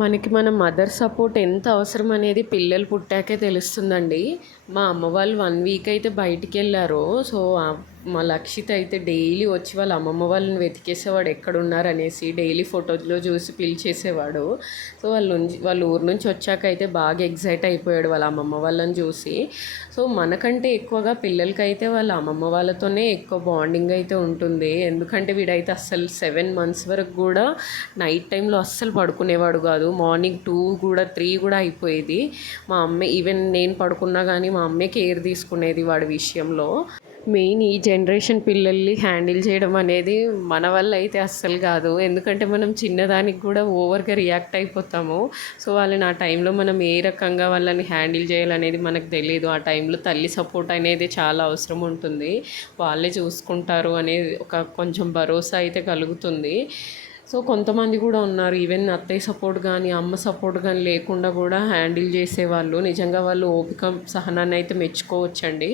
మనకి మన mother support ఎంత అవసరం అనేది పిల్లలు పుట్టాకే తెలుస్తుందండి. మా అమ్మ వాళ్ళు 1 వీక్ అయితే బయటికెళ్లారు. సో, మా లక్షిత్ అయితే డైలీ వచ్చి వాళ్ళ అమ్మమ్మ వాళ్ళని వెతికేసేవాడు ఎక్కడున్నారనేసి. డైలీ ఫోటోలో చూసి పిలిచేసేవాడు. సో, వాళ్ళ ఊరు నుంచి వచ్చాకైతే బాగా ఎక్సైట్ అయిపోయాడు వాళ్ళ అమ్మమ్మ వాళ్ళని చూసి. సో, మనకంటే ఎక్కువగా పిల్లలకైతే వాళ్ళ అమ్మమ్మ వాళ్ళతోనే ఎక్కువ బాండింగ్ అయితే ఉంటుంది. ఎందుకంటే వీడైతే అస్సలు 7 మంత్స్ వరకు కూడా నైట్ టైంలో అస్సలు పడుకునేవాడు కాదు. మార్నింగ్ 2 కూడా 3 కూడా అయిపోయేది. మా అమ్మే ఈవెన్ నేను పడుకున్నా కానీ మా అమ్మే కేర్ తీసుకునేది వాడి విషయంలో. మెయిన్ ఈ జనరేషన్ పిల్లల్ని హ్యాండిల్ చేయడం అనేది మన వల్ల అయితే అస్సలు కాదు. ఎందుకంటే మనం చిన్నదానికి కూడా ఓవర్గా రియాక్ట్ అయిపోతాము. సో వాళ్ళని ఆ టైంలో మనం ఏ రకంగా వాళ్ళని హ్యాండిల్ చేయాలనేది మనకు తెలియదు. ఆ టైంలో తల్లి సపోర్ట్ అనేది చాలా అవసరం ఉంటుంది. వాళ్ళే చూసుకుంటారు అనేది ఒక కొంచెం భరోసా అయితే కలుగుతుంది. సో కొంతమంది కూడా ఉన్నారు, ఈవెన్ అత్తయ్య సపోర్ట్ కానీ అమ్మ సపోర్ట్ కానీ లేకుండా కూడా హ్యాండిల్ చేసేవాళ్ళు. నిజంగా వాళ్ళు ఓపిక సహనాన్ని అయితే మెచ్చుకోవచ్చండి.